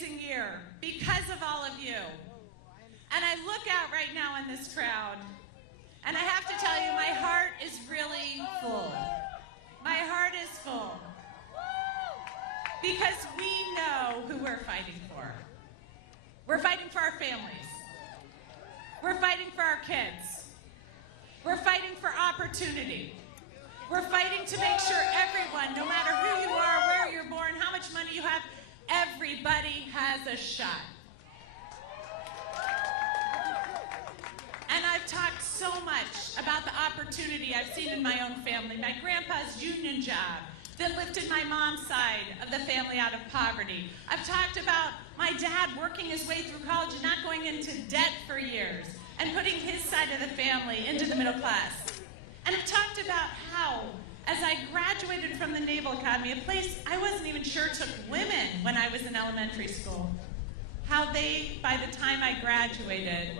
amazing year because of all of you. And I look out right now in this crowd, and I have to tell you, my heart is really full. My heart is full. Because we know who we're fighting for. We're fighting for our families. We're fighting for our kids. We're fighting for opportunity. We're fighting to make sure everyone, no matter who you are, where you're born, how much money you have, everybody has a shot. And I've talked so much about the opportunity I've seen in my own family. My grandpa's union job that lifted my mom's side of the family out of poverty. I've talked about my dad working his way through college and not going into debt for years and putting his side of the family into the middle class. And I've talked about how, as I graduated from the Naval Academy, a place I wasn't even sure took women when I was in elementary school, how they, by the time I graduated,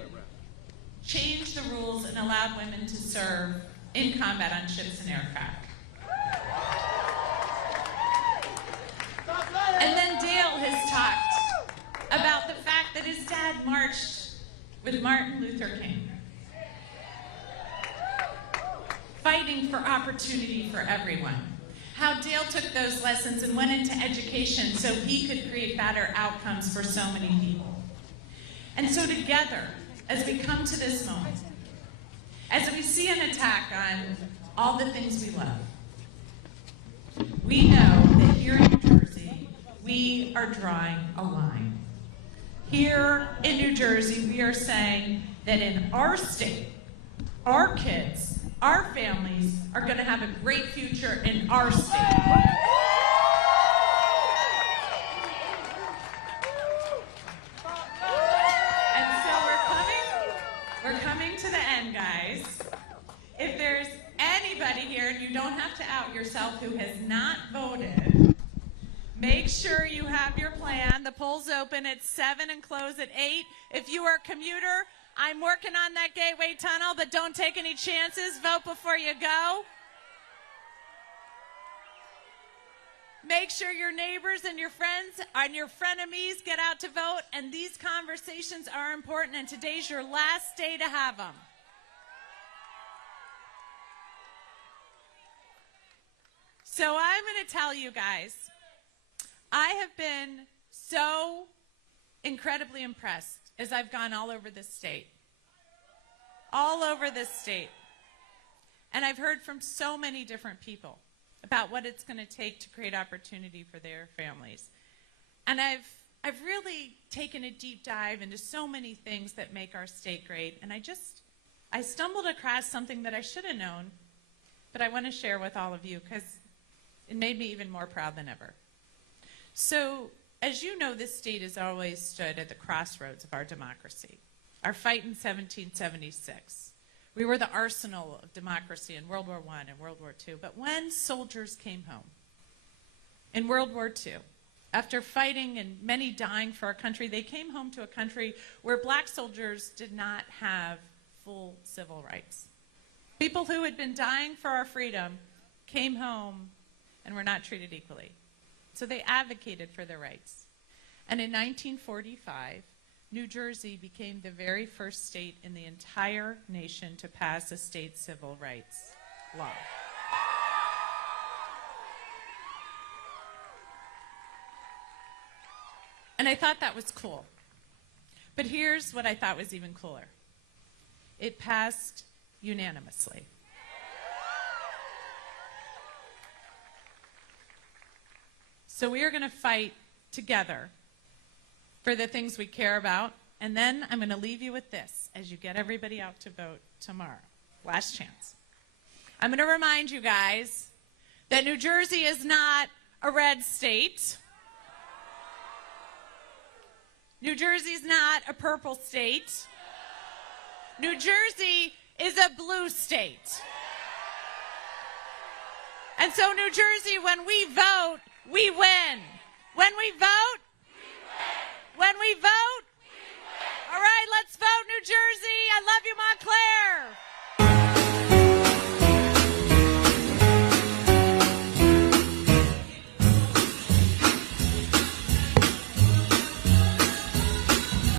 changed the rules and allowed women to serve in combat on ships and aircraft. And then Dale has talked about the fact that his dad marched with Martin Luther King, fighting for opportunity for everyone. How Dale took those lessons and went into education so he could create better outcomes for so many people. And so together, as we come to this moment, as we see an attack on all the things we love, we know that here in New Jersey, we are drawing a line. Here in New Jersey, we are saying that in our state, our kids, our families are going to have a great future in our state. If there's anybody here, and you don't have to out yourself, who has not voted, make sure you have your plan. The polls open at 7 and close at 8. If you are a commuter, I'm working on that gateway tunnel, but don't take any chances. Vote before you go. Make sure your neighbors and your friends and your frenemies get out to vote, and these conversations are important, and today's your last day to have them. So I'm going to tell you guys, I have been so incredibly impressed as I've gone all over this state. All over this state. And I've heard from so many different people about what it's going to take to create opportunity for their families. And I've really taken a deep dive into so many things that make our state great. And I stumbled across something that I should have known, but I want to share with all of you because it made me even more proud than ever. So, as you know, this state has always stood at the crossroads of our democracy. Our fight in 1776. We were the arsenal of democracy in World War I and World War II. But when soldiers came home in World War II, after fighting and many dying for our country, they came home to a country where black soldiers did not have full civil rights. People who had been dying for our freedom came home and were not treated equally. So they advocated for their rights. And in 1945, New Jersey became the very first state in the entire nation to pass a state civil rights law. And I thought that was cool. But here's what I thought was even cooler. It passed unanimously. So we are going to fight together for the things we care about. And then I'm going to leave you with this as you get everybody out to vote tomorrow. Last chance. I'm going to remind you guys that New Jersey is not a red state. New Jersey's not a purple state. New Jersey is a blue state. And so New Jersey, when we vote, we win.